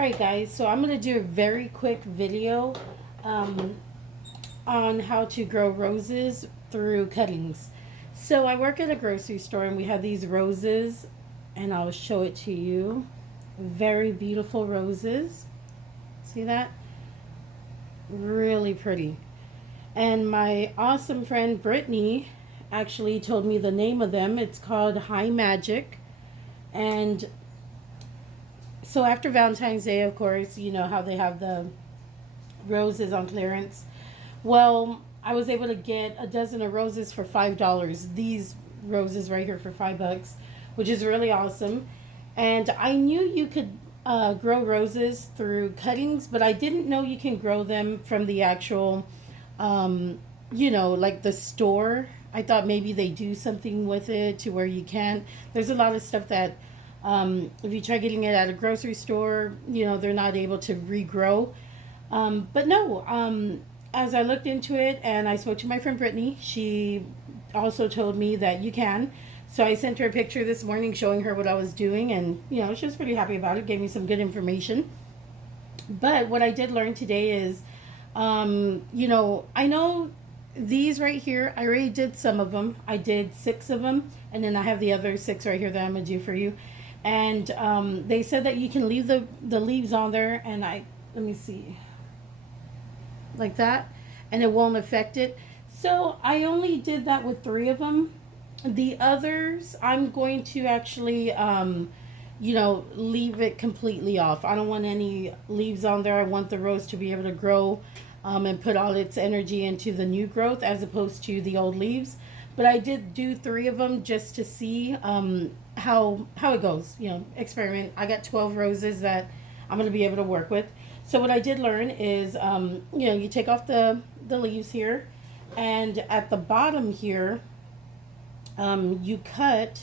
Alright guys, so I'm going to do a very quick video um, on how to grow roses through cuttings. So I work at a grocery store and we have these roses and I'll show it to you. Very beautiful roses. See that? Really pretty. And my awesome friend Brittany actually told me the name of them. It's called High Magic. And so after Valentine's Day, of course, you know how they have the roses on clearance. Well, I was able to get a dozen of roses for $5. These roses right here for $5, which is really awesome. And I knew you could grow roses through cuttings, but I didn't know you can grow them from the actual, like the store. I thought maybe they do something with it to where you can. There's a lot of stuff that if you try getting it at a grocery store, they're not able to regrow. But no, as I looked into it and I spoke to my friend Brittany, she also told me that you can. So I sent her a picture this morning showing her what I was doing, and she was pretty happy about it. Gave me some good information. But what I did learn today is, I know these right here. I already did some of them. I did 6 of them, and then I have the other 6 right here that I'm gonna do for you. And they said that you can leave the leaves on there, and let me see, like that, and it won't affect it. So I only did that with 3 of them. The others I'm going to actually leave it completely off. I don't want any leaves on there. I want the rose to be able to grow and put all its energy into the new growth as opposed to the old leaves. But I did do 3 of them just to see how it goes. Experiment. I got 12 roses that I'm going to be able to work with. So what I did learn is, you take off the leaves here, and at the bottom here, you cut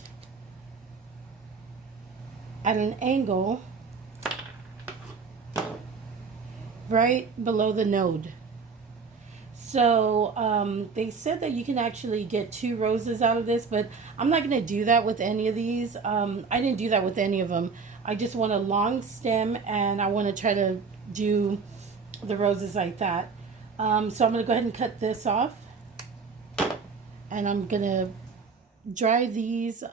at an angle right below the node. So they said that you can actually get 2 roses out of this, but I'm not going to do that with any of these. I didn't do that with any of them. I just want a long stem, and I want to try to do the roses like that. So I'm going to go ahead and cut this off, and I'm going to dry these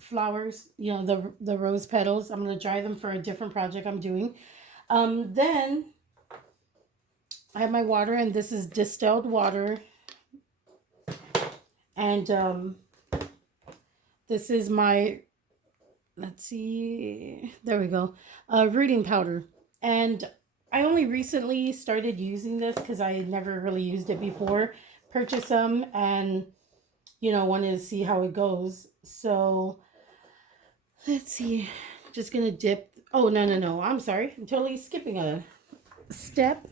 flowers, the rose petals. I'm going to dry them for a different project I'm doing. Then I have my water, and this is distilled water. And this is my, let's see, there we go, rooting powder. And I only recently started using this because I had never really used it before. Purchased some and, wanted to see how it goes. So let's see, just going to dip. Oh, no. I'm sorry. I'm totally skipping a step.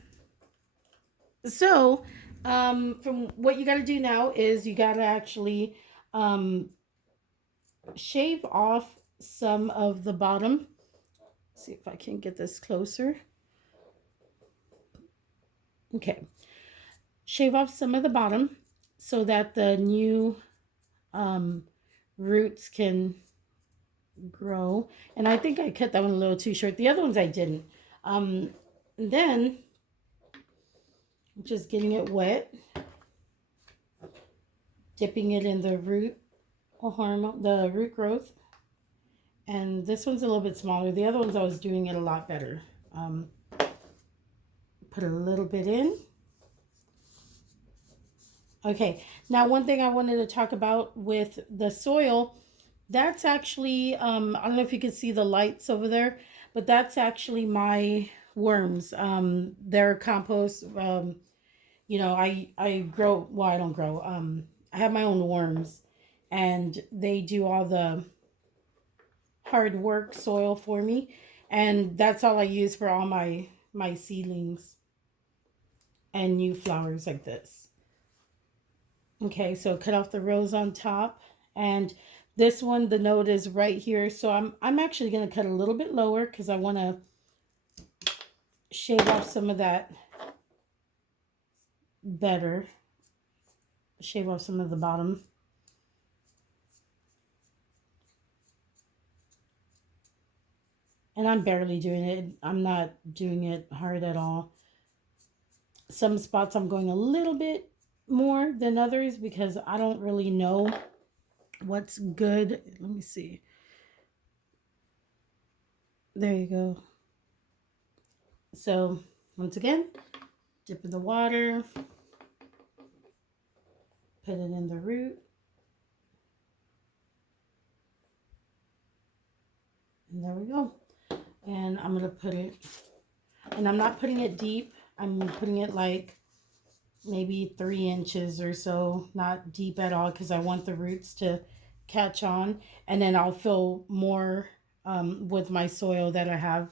So, from what you got to do now is you got to actually shave off some of the bottom. Let's see if I can get this closer. Okay. Shave off some of the bottom so that the new roots can grow. And I think I cut that one a little too short. The other ones I didn't. And then just getting it wet, dipping it in the root hormone, the root growth. And this one's a little bit smaller. The other ones I was doing it a lot better. Put a little bit in. Okay, now one thing I wanted to talk about with the soil, that's actually, I don't know if you can see the lights over there, but that's actually my worms. They're compost. I grow, well, I don't grow. I have my own worms, and they do all the hard work soil for me, and that's all I use for all my seedlings and new flowers like this. Okay, so cut off the rose on top, and this one, the node is right here. So I'm actually going to cut a little bit lower because I want to shave off some of that better. Shave off some of the bottom. And I'm barely doing it. I'm not doing it hard at all. Some spots I'm going a little bit more than others because I don't really know what's good. Let me see. There you go. So once again, dip in the water, put it in the root, and there we go. And I'm gonna put it, and I'm not putting it deep. I'm putting it like maybe 3 inches or so, not deep at all, because I want the roots to catch on. And then I'll fill more with my soil that I have.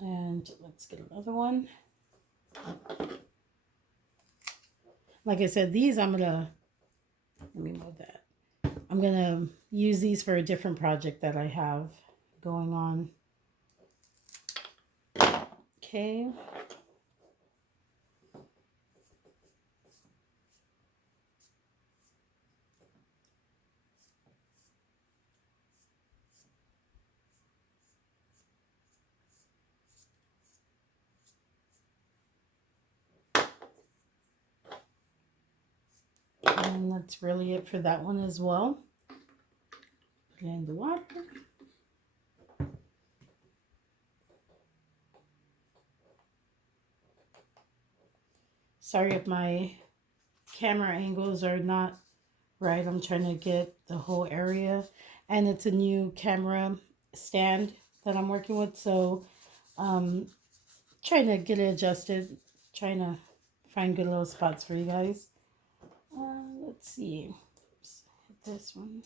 And let's get another one. Like I said, these I'm gonna, let me move that. I'm gonna use these for a different project that I have going on. Okay. And that's really it for that one as well. Put it in the water. Sorry if my camera angles are not right. I'm trying to get the whole area. And it's a new camera stand that I'm working with. So trying to get it adjusted. Trying to find good little spots for you guys. Let's see. Let's hit this one.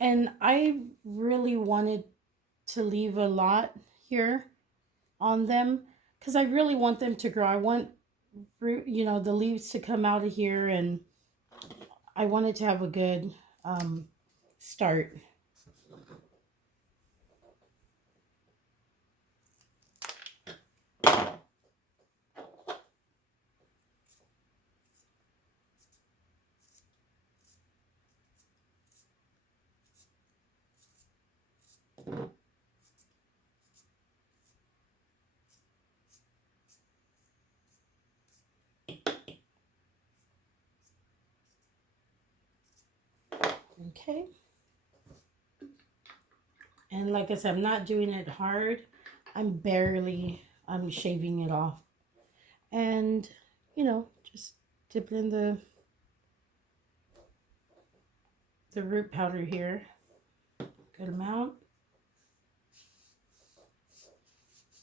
And I really wanted to leave a lot here on them because I really want them to grow. I want, you know, the leaves to come out of here, and I wanted to have a good start. Okay. And like I said, I'm not doing it hard. I'm shaving it off. And, you know, just dip it in the root powder here. Good amount.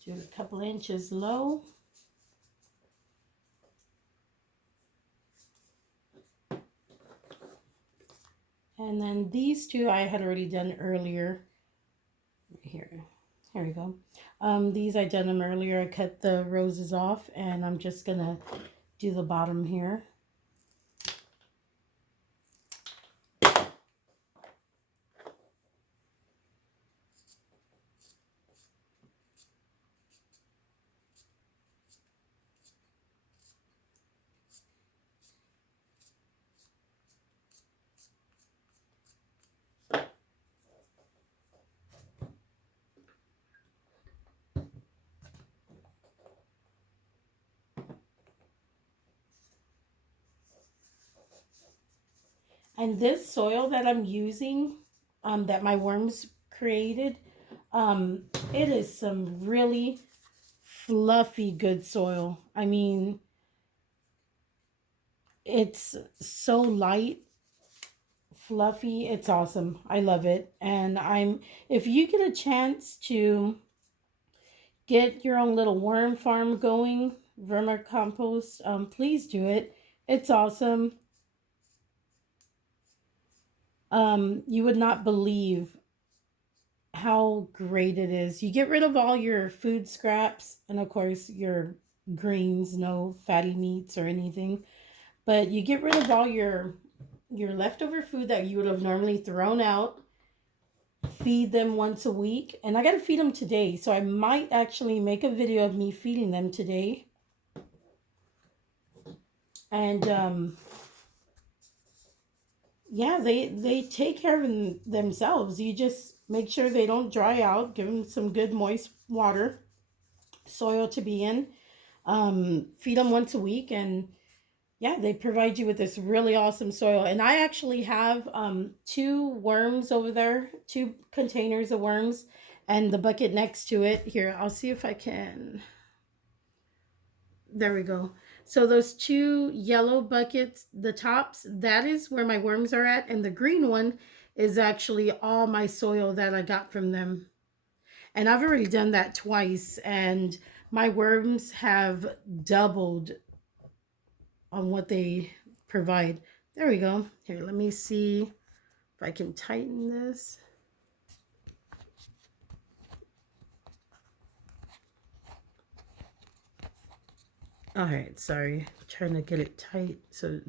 Do it a couple inches low. And then these two I had already done earlier. Here we go. These I done them earlier. I cut the roses off, and I'm just gonna do the bottom here. And this soil that I'm using, that my worms created, it is some really fluffy good soil. I mean, it's so light, fluffy. It's awesome. I love it. And if you get a chance to get your own little worm farm going, vermicompost, please do it. It's awesome. You would not believe how great it is. You get rid of all your food scraps and of course your greens, no fatty meats or anything. But you get rid of all your leftover food that you would have normally thrown out. Feed them once a week. And I got to feed them today. So I might actually make a video of me feeding them today. And yeah, they take care of themselves. You just make sure they don't dry out. Give them some good moist water, soil to be in. Feed them once a week, and yeah, they provide you with this really awesome soil. And I actually have two worms over there, two containers of worms, and the bucket next to it. Here, I'll see if I can. There we go. So those two yellow buckets, the tops, that is where my worms are at, and the green one is actually all my soil that I got from them. And I've already done that twice, and my worms have doubled on what they provide. There we go. Here, let me see if I can tighten this. All right, sorry. I'm trying to get it tight so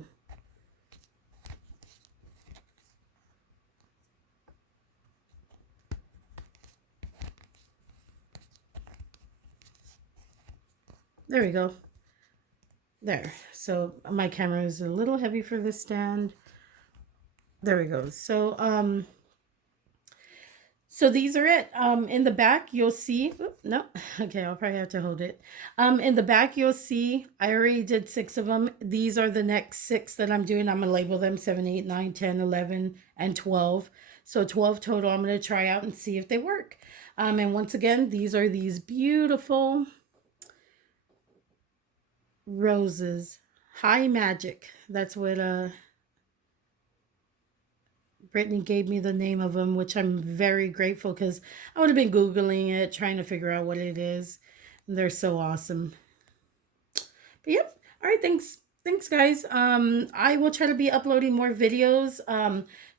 there we go. There. So my camera is a little heavy for this stand. There we go. So these are it. In the back, you'll see. No, okay, I'll probably have to hold it. In the back, you'll see. I already did 6 of them. These are the next 6 that I'm doing. I'm gonna label them 7, 8, 9, 10, 11, and 12. So 12 total. I'm gonna try out and see if they work. And once again, these are these beautiful roses. High Magic. That's what Brittany gave me the name of them, which I'm very grateful because I would have been Googling it, trying to figure out what it is. And they're so awesome. But yep. All right. Thanks. Thanks, guys. I will try to be uploading more videos,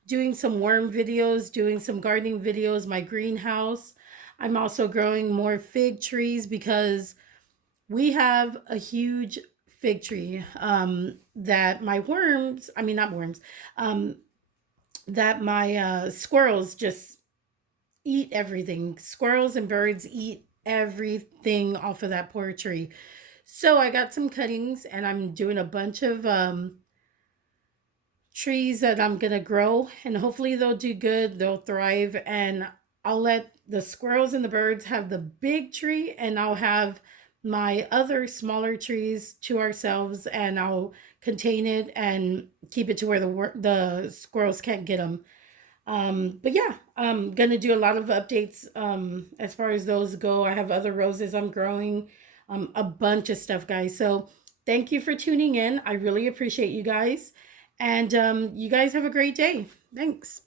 doing some worm videos, doing some gardening videos, my greenhouse. I'm also growing more fig trees because we have a huge fig tree that my worms, I mean, not worms, that my squirrels just eat everything. Squirrels and birds eat everything off of that poor tree. So I got some cuttings and I'm doing a bunch of trees that I'm going to grow, and hopefully they'll do good. They'll thrive, and I'll let the squirrels and the birds have the big tree, and I'll have my other smaller trees to ourselves, and I'll contain it and keep it to where the squirrels can't get them. But yeah, I'm gonna do a lot of updates as far as those go. I have other roses I'm growing, a bunch of stuff, guys. So thank you for tuning in. I really appreciate you guys. And you guys have a great day. Thanks.